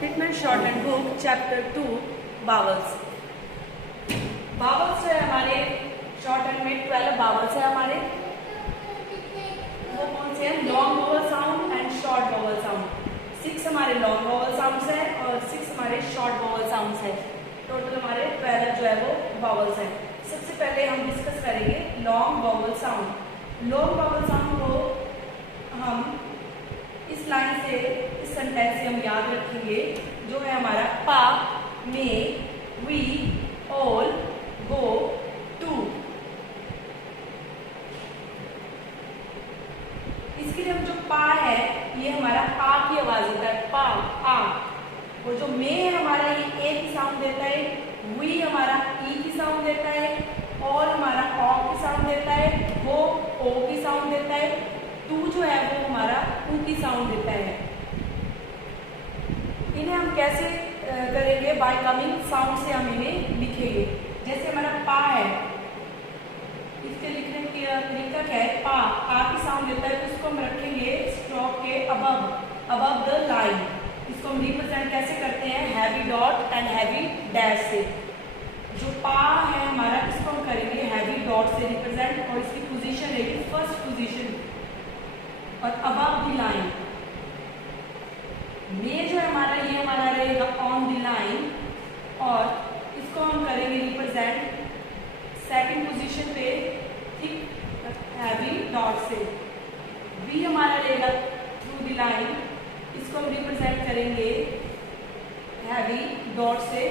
Hitman short and book chapter 2 bowels. Bowels है हमारे short and में 12 बावल्स है हमारे। वो कौन से हैं? Long vowel sound and short vowel sound. 6 हमारे लॉन्ग वोवल साउंड्स है और 6 हमारे शॉर्ट वोवल साउंड्स है। टोटल हमारे 12 जो है वो बावल्स है। सबसे पहले हम डिस्कस करेंगे long vowel sound. Long vowel sound को हम इस लाइन से, इस सेंटेंस से हम याद रखेंगे, जो है हमारा पा, मे, वी, ऑल, गो, टू। इसके लिए हम जो पा है, ये हमारा आ की आवाज होता है, पा, आ। और जो मे है हमारा, ये ए की साउंड देता है। वी हमारा ई की साउंड देता है। ऑल हमारा ऑ की साउंड देता है। वो ओ की साउंड देता है। टू जो है वो हमारा ऊ की साउंड देता है। इन्हें हम कैसे करेंगे? बाय कमिंग साउंड से हम इन्हें लिखेंगे। जैसे हमारा पा है, इसके लिखने का तरीका क्या है? पा आ की साउंड देता है, तो इसको हम रखेंगे स्टॉप के अबव द लाइन। इसको हम रिप्रेजेंट कैसे करते हैं? Heavy dot and heavy dash से। जो पा है हमारा, इसको हम करेंगे हैवी डॉट से रिप्रेजेंट, और इसकी पोजीशन रहेगी फर्स्ट पोजीशन और अबव द लाइन। मे जो है हमारा, ये हमारा रहेगा ऑन द लाइन, और इसको हम करेंगे रिप्रेजेंट सेकंड पोजीशन पे थिक हैवी डॉट से। बी हमारा रहेगा थ्रू द लाइन, इसको हम रिप्रेजेंट करेंगे हैवी डॉट से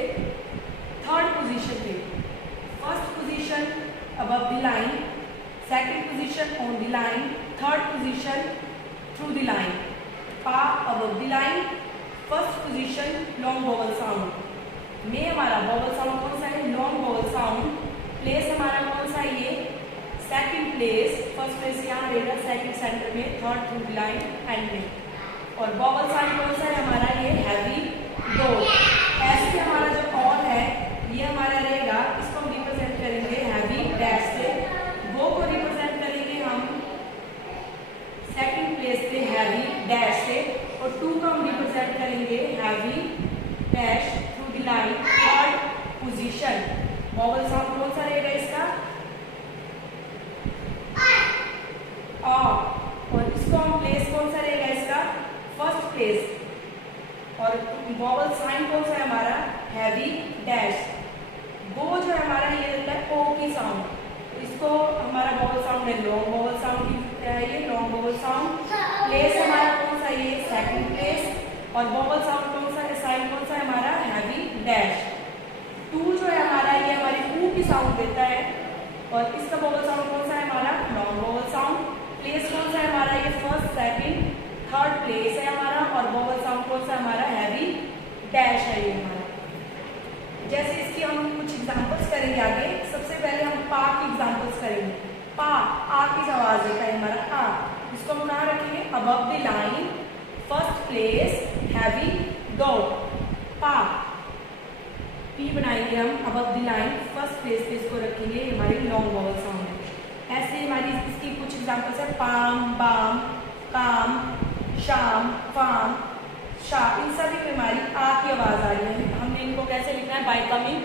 थर्ड पोजीशन पे। First position above the line, second position on the line, third position through the line. पा above the line, first position long vowel sound. में हमारा vowel sound कौन सा है? Long vowel sound. प्लेस हमारा कौन सा है? ये सेकंड प्लेस। फर्स्ट प्लेस यहाँ रहेगा सेकंड सेंटर में, third through the line and में। और वोवल साउंड कौन सा है हमारा? ये हैवी डो। ऐसे हमारा जो ऑल है, ये हमारा रहेगा, इसको हम रिप्रेजेंट करेंगे हैवी डैश से। वो को रिप्रेजेंट करेंगे हम सेकंड प्लेस पे हैवी डैश से, और टू को हम रिप्रेजेंट करेंगे heavy dash through the line third position. Vowel sound कौन सा रहेगा इसका? आ। और इसको हम प्लेस कौन सा रहेगा इसका? First place. और वोवल साइन कौन सा है हमारा? Heavy dash. वो जो है हमारा, ये रहता है ओ की साउंड। इसको हमारा वोवल साउंड है लॉन्ग वोवल साउंड की है, ये लॉन्ग वोवल साउंड। प्लेस हमारा कौन सा? ये सेकंड प्लेस। और वोवल साउंड कौन सा है? साइन कौन सा है हमारा? Heavy dash. टू जो है हमारा, ये हमारी ऊ की साउंड देता है, और इसका वोवल साउंड कौन सा है हमारा? Long vowel sound. प्लेस कौन सा है हमारा? ये फर्स्ट सेकंड थर्ड प्लेस है हमारा, और वोवल साउंड कौन सा हमारा? हैवी डैश है ये हमारा। जैसे इसकी हम कुछ एग्जांपल्स करेंगे आगे। सबसे पहले हम पा की एग्जांपल्स करेंगे। पा आ की आवाज देता है हमारा आ। इसको हम कहाँ रखेंगे? Above the line, first place, heavy dot. पा पी बनाएंगे हम above the line, first place पे इसको रखेंगे, हमारी लॉन्ग वोवल साउंड है। ऐसे हमारी इसकी कुछ एग्जांपल्स है। पाम, बाम, काम, शाम, फाम, शा। इन सभी में हमारी आ की आवाज आ रही है। हमने इनको कैसे लिखना है? बाय कमिंग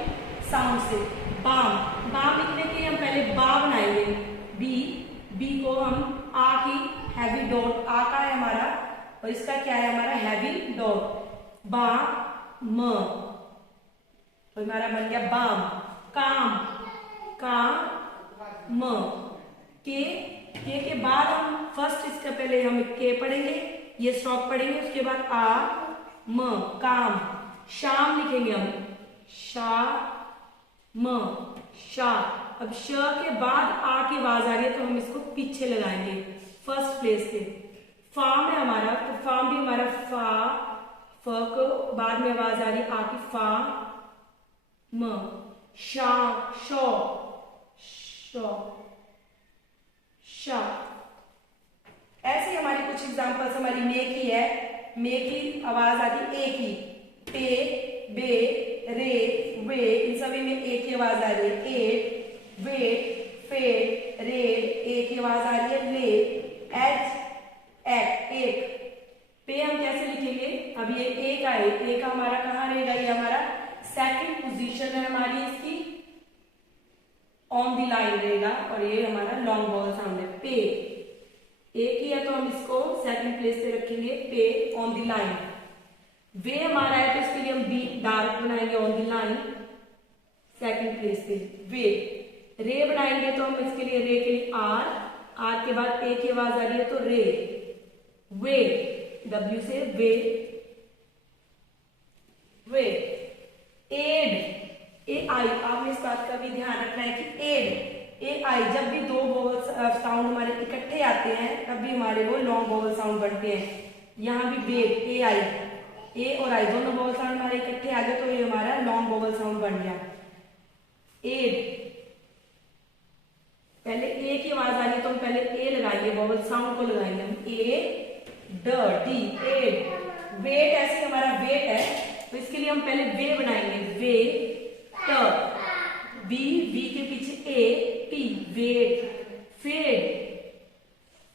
साउंड से। बाम, बाम लिखने के लिए हम पहले बा बनाएंगे, बी। बी को हम आ की हैवी डॉट, आ का है हमारा, और इसका क्या है हमारा? Heavy dot. बा म, तो हमारा बन गया बाम। काम, का म। के बाद हम फर्स्ट, इसका पहले हम के पढ़ेंगे, ये स्टॉप पढ़ेंगे, उसके बाद आ म, काम। शाम लिखेंगे हम, शा म, शा। अब श के बाद आ की आवाज आ रही है, तो हम इसको पीछे लगाएंगे फर्स्ट प्लेस पे। फाम है हमारा, तो फाम भी हमारा फा, फ को बाद में आवाज आ रही है आ की, फा म। शा, शो, शो, शा। ऐसी हमारी कुछ एग्जांपल्स हमारी मे की है। मे की आवाज आती है ए की, पे, बे, रे, वे। इन सभी में ए की आवाज आ रही है। ए, वे, फे, रे, ए की आवाज आ रही है। ले, एच, एक। पे हम कैसे लिखेंगे? अब ये ए ए का हमारा कहाँ रहेगा, ये हमारा सेकंड पोजीशन है हमारी इसकी, ऑन द लाइन रहेगा, और ये हमारा लॉन्ग वॉवल साउंड है पे। ए की है तो हम इसको सेकंड प्लेस पे रखेंगे, पे ऑन द लाइन। वे हमारा है तो इसके लिए हम बी डार्क बनाएंगे on the line, second place पे वे। रे बनाएंगे तो हम इसके लिए रे के लिए आर के बाद ए की आवाज आ रही है तो रे, वे, डब्ल्यू से वे, वे। एड, ए आई, आपने इस बात का भी ध्यान रखना है कि एड, ए आई, जब भी दो वोवल साउंड हमारे इकट्ठे आते हैं तब भी हमारे वो लॉन्ग वोवल साउंड बनते हैं। यहाँ भी बे, ए आई, ए और आई दोनों वोवल साउंड हमारे इकट्ठे आ गए तो ये हमारा लॉन्ग वोवल साउंड बन गया। एड, पहले ए की आवाज आ रही है तो हम पहले ए लगाएंगे, वोवल साउंड को लगाएंगे हम, ए ड डी, एड। वेट, ऐसे हमारा वेट है तो इसके लिए हम पहले वे बनाएंगे, वे ट, बी, बी के पीछे A, T, wait. Fade,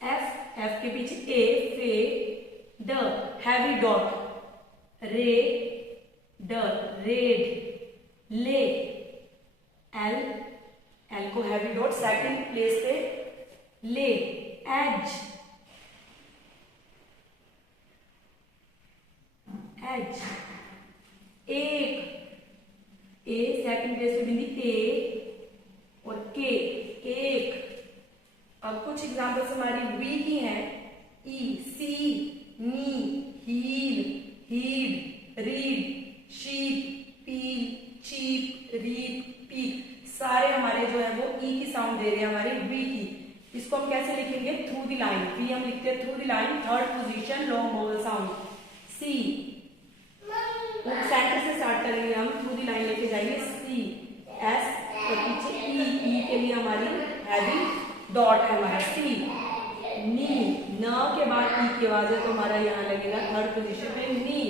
F, F के पीछे ए, फे, ड, हैवी डॉट, रे, ड, रेड। ले, एल, एल को हैवी डॉट सेकंड प्लेस पे, ले। Edge, edge. एक, ए सेकंड प्लेस पे बिंदी ए और के, एक। अब कुछ एग्जांपल्स हमारी वी की हैं, ई, सी, नी, heal, heed, read, sheep, peel, cheap, read, peak, सारे हमारे जो है वो ई की साउंड दे रहे हैं हमारे वी की। इसको हम कैसे लिखेंगे, थ्रू द लाइन, वी हम लिखते हैं through the line, third position long vowel sound. See, centre से स्टार्ट करेंगे हम, थ्रू दी लाइन लेके जाएंगे, सी, एस और पीछे ई के लिए हमारी हैवी डॉट है हमारा, सी। नी, न के बाद ई की आवाज है तो हमारा यहाँ लगेगा थर्ड पोजीशन पे, नी।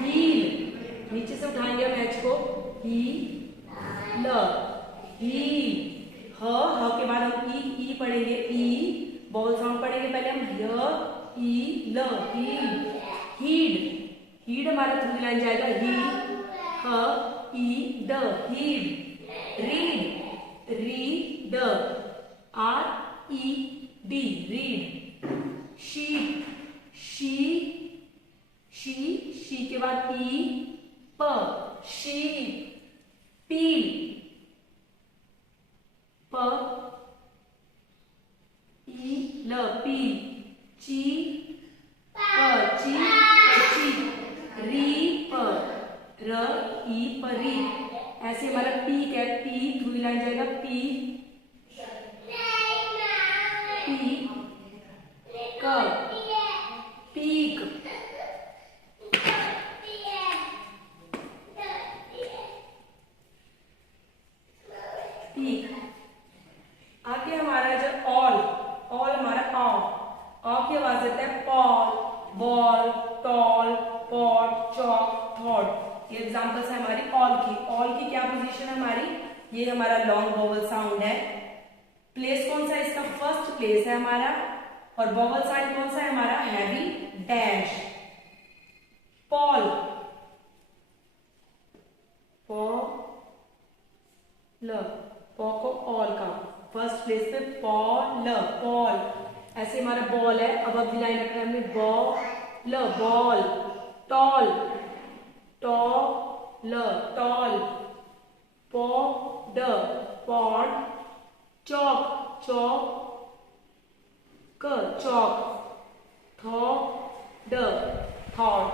हील, नीचे से उठाएंगे हम एच को, ही, ल, ही। ह के बाद हम ई पढ़ेंगे, ई वोवल साउंड पढ़ेंगे पहले हम, य, ई, ल, हीड। हीड, हीड हमारा थ्रू लाइन जाएगा, ही, ह, ई, ड, हीड। रीड, री, ड, R, E, D, read. Sheep, she के बाद ई, प, शीप। पील, प, ई, ल, पील। ची, प, ची, ची। री, प, र, ई, परी। ऐसे हमारा पीक है, पी थ्रू लाइन जाएगा, पी, पी, क, पीक। पीक। आगे हमारा जो ऑल हमारा ऑ की आवाज देता है, Paul, ball, tall, pot, chalk, thought. ये एग्जांपल्स है हमारी ऑल की क्या पोजीशन है हमारी, ये हमारा लॉन्ग वोवल साउंड है। प्लेस कौन सा है इसका, फर्स्ट प्लेस है हमारा, और वोवल साउंड कौन सा है हमारा, हैवी डैश। पॉल, पॉ, ल, पॉ को ऑल का फर्स्ट प्लेस पे, पॉल, पॉल। ऐसे हमारा बॉल है, अब लाइन रखना है हमने, ball, ball. Tall, tall, tall. Pod, pod. Chalk, chalk, chalk. Thought, thought.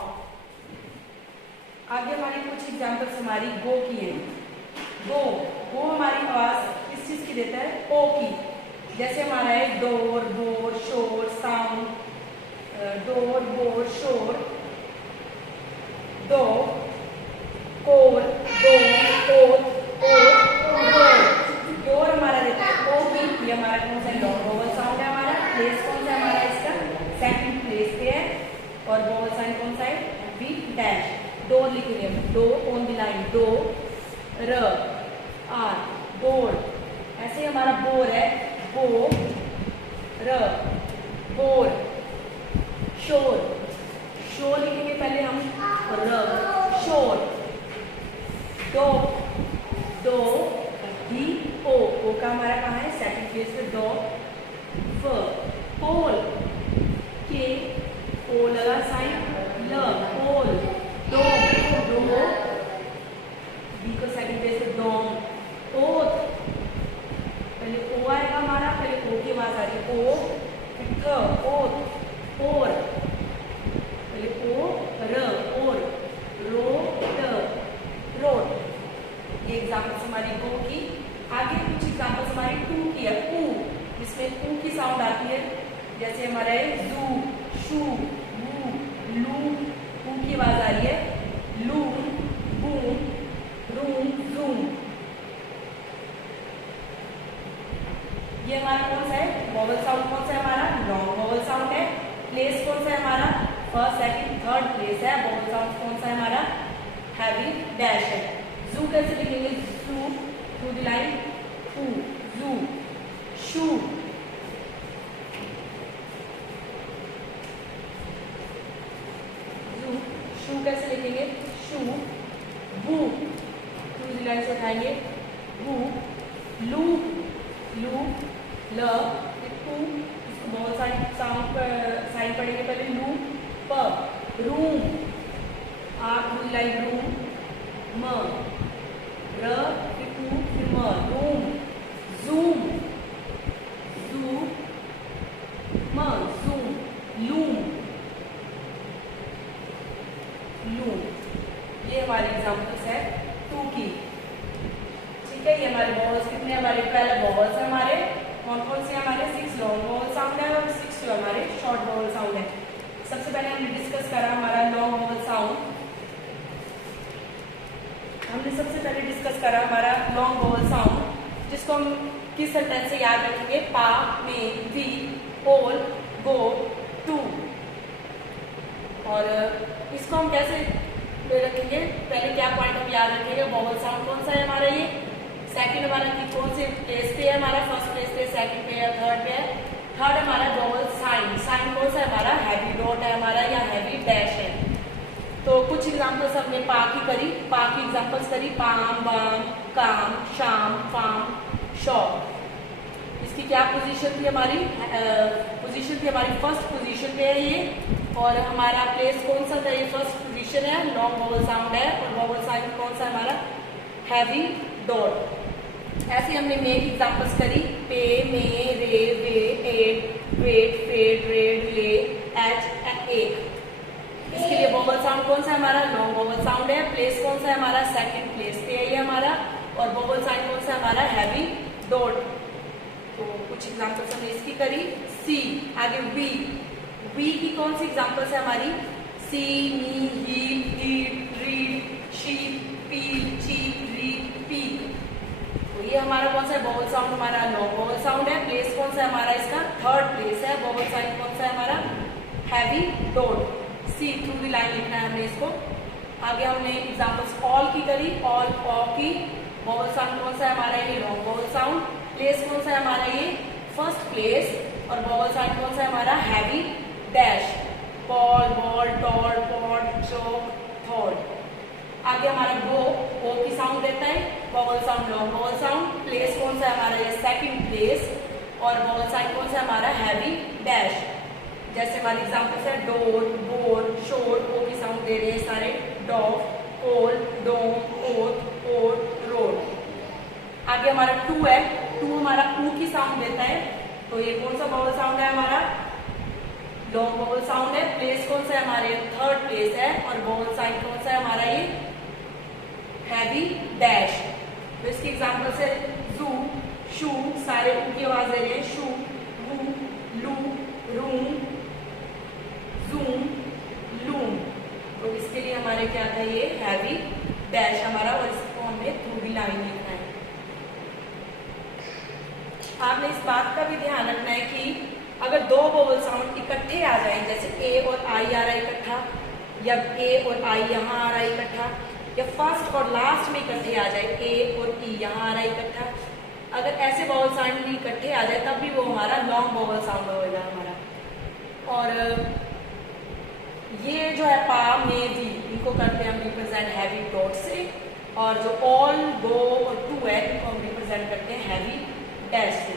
आगे हमारी कुछ एग्जांपल्स हमारी गो की हैं। गो हमारी आवाज किस चीज की देता है, ओ की। जैसे हमारा है डोर, बोर, शोर, साउंड, डोर, बोर, शोर, डो, कोर, दो, ओट, डोर हमारा देता है ओ की। ये हमारा कौन सा लॉन्ग वोवल साउंड है हमारा। प्लेस कौन सा हमारा इसका, सेकंड प्लेस पे है, और वोवल साउंड कौन सा है, वी डैश। डोर लिखेंगे, डो ऑन द लाइन, डो, र, आर, डोर। ऐसे हमारा बोर है, बो, र, बोर। शोर, शो लिखेंगे पहले हम र, शोर, डो, दो, डी, ओ का हमारा कहाँ है सेकंड प्लेस पे डो, फ, पोल, के, ओ लगा साइन, ल, पोल, डो, डो, डी को सेकंड प्लेस पे डोम, ओथ, पहले ओ आएगा हमारा, पहले ओ की आवाज आ रही है ओ, फिर थ, ओथ, ओर, पहले ओ, र, ओर, रो, ट, रोड। ये एग्जाम्पल्स हमारी गो की। आगे कुछ एग्जाम्पल्स हमारी टू की है, ऊ, जिसमें ऊ की साउंड आती है, जैसे हमारा है जू, शू, वू, लू, ऊ की आवाज आ रही है, लू, बूम, रूम, जूम। ये हमारा कौन सा है वॉवल साउंड, कौन सा है हमारा लॉन्ग वॉवल साउंड है। प्लेस कौन सा है हमारा फर्स्ट, सेकंड, थर्ड प्लेस है। वॉवल साउंड कौन सा है हमारा हैवी डैश है। जू कैसे लिखेंगे, जू थ्रू द लाइन, ऊ, जू, शू, जू, शू कैसे लिखेंगे, शू, बू थ्रू द लाइन से उठाएंगे, बू, लू, लू, ल, टू, बहुत सारी साउंड साइन पढ़ेंगे पहले, लू, प, रूम, आ थ्रू द लाइन, रूम, म, र, फिर टू, फिर म, रूम, जूम, जू, म, जूम, लूम, लूम। ये हमारे एग्जाम्पल्स है टू की। ठीक है, ये हमारे वॉवल्स कितने हमारे 12 वॉवल्स है हमारे। कौन कौन से हमारे 6 लॉन्ग वॉवल साउंड है और 6 जो हमारे शॉर्ट वॉवल साउंड है। सबसे पहले हमने डिस्कस करा हमारा लॉन्ग वॉवल साउंड। हमने सबसे पहले डिस्कस करा हमारा लॉन्ग वॉवल साउंड, जिसको हम किस सेंटेंस से याद रखेंगे, पा, में, वी, ओल, गो, टू। और इसको हम कैसे रखेंगे, पहले क्या पॉइंट हम याद रखेंगे, वॉवल साउंड कौन सा है हमारा, ये सेकंड हमारा कि कौन से प्लेस पे है हमारा, फर्स्ट प्लेस पे, सेकंड पे या थर्ड पे है। थर्ड हमारा वॉवल साइन, साइन कौन सा है हमारा, हैवी डॉट है हमारा या हैवी डैश है। तो कुछ एग्जांपल्स हमने पा की करी, पा की एग्जांपल्स करी, पाम, बाम, काम, शाम, फाम, शॉप। इसकी क्या पोजीशन थी हमारी, पोजीशन थी हमारी फर्स्ट पोजीशन पे है ये, और हमारा प्लेस कौन सा था, ये फर्स्ट पोजीशन है, लॉन्ग वॉवल साउंड है, और वॉवल साइन कौन सा है हमारा हैवी डॉट। ऐसे हमने में की एग्जांपल्स करी, पे, में, रे, वे, एट, वेट, फेड, रेड, ले, एच, एक। इसके लिए वॉवल साउंड कौन सा है हमारा, लॉन्ग वॉवल साउंड है। प्लेस कौन सा है हमारा, सेकंड प्लेस पे है ये हमारा, और वॉवल साउंड कौन सा है हमारा हैवी डॉट। तो कुछ एग्जांपल्स हमने इसकी करी। सी, आगे वी, वी की कौन सी एग्जांपल्स है हमारी, see, me, heat, heat, read, sheep, peel, cheap, read, peak. तो ये हमारा कौन सा है वॉवल साउंड, हमारा लॉन्ग वॉवल साउंड है। प्लेस कौन सा है हमारा, इसका थर्ड प्लेस है। वॉवल साउंड कौन सा है हमारा heavy dot. See through the line लिखना है हमने इसको। आगे हमने एग्जांपल्स ऑल की करी, ऑल, ऑ की वॉवल साउंड कौन सा है हमारा, ये लॉन्ग वॉवल साउंड। प्लेस कौन सा है हमारा, ये फर्स्ट प्लेस, और वॉवल साउंड कौन सा है हमारा heavy dash, ball, ball, tall, pot, chalk, thought. आगे हमारा गो, ओ की साउंड देता है, vowel sound long vowel sound. Place कौन सा है हमारा, ये सेकंड प्लेस, और वॉवल साउंड कौन सा है हमारा हैवी डैश। जैसे हमारे एग्जांपल्स है डोर, बोर, शोर, ओ की साउंड दे रहे हैं सारे, डॉग, ओल, डोम, ओथ, ओट, रोड। आगे हमारा टू है, टू हमारा ऊ की साउंड देता है, तो ये कौन सा वॉवल साउंड है हमारा, लॉन्ग वॉवल साउंड है। प्लेस कौन सा है हमारे, थर्ड प्लेस है, और वॉवल साउंड कौन सा है हमारा, ये हैवी डैश। तो इसकी एग्जांपल्स है जू, शू, सारे ऊ की आवाज दे रहे हैं, शू, वू, लू, रूम, जूम, लूम। तो इसके लिए हमारे क्या था, ये हैवी डैश हमारा, और इसको हमें थ्रू द लाइन लिखना है। आपने इस बात का भी ध्यान रखना है कि अगर दो वोवल साउंड इकट्ठे आ जाए, जैसे ए और आई आ रहा है इकट्ठा, या ए और आई यहाँ आ रहा है इकट्ठा, या फर्स्ट और लास्ट में इकट्ठे आ जाए, ए और ई यहाँ आ रहा है इकट्ठा, अगर ऐसे वोवल साउंड भी इकट्ठे आ जाए तब भी वो हमारा लॉन्ग वोवल साउंड होगा हमारा। और ये जो है पा मे वी, इनको करते हैं हम रिप्रेजेंट हैवी डॉट से, और जो ऑल, दो और टू है इनको हम रिप्रेजेंट करते हैं हैवी डैश से।